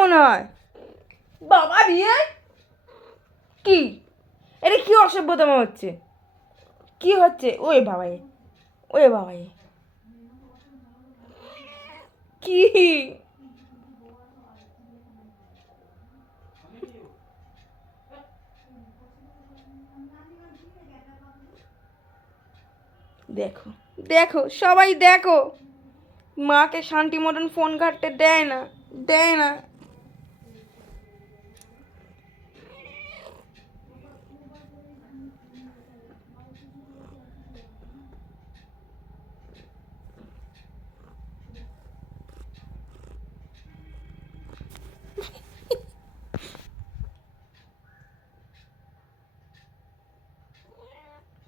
মনে হয়? বাবা বিয়ে? কি? এটা কি অসভ্যতম হচ্ছে? কি হচ্ছে? ওই বাবাই ওই বাবাই। কি? দেখো দেখো সবাই দেখো। মাকে শান্তি মতন ফোন ঘাটতে দেয় না দেয় না।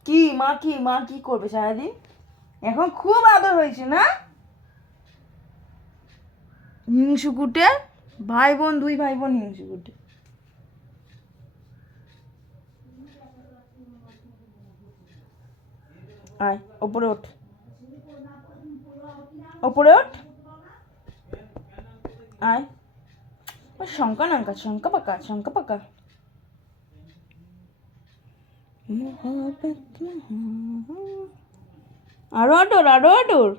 কি, মা কি মা কি করবে সারাদিন? এখন খুব আদর হয়েছে, না? হিংসু কুটে ভাই বোন দুই ভাই বোন হিংসু কুটে। আয়, ওপরে ওঠ। ওপরে ওঠ। আয়। ও শঙ্কা নাঙ্কা শঙ্কা পাকা শঙ্কা পাকা আরও আডোর আরও আডোর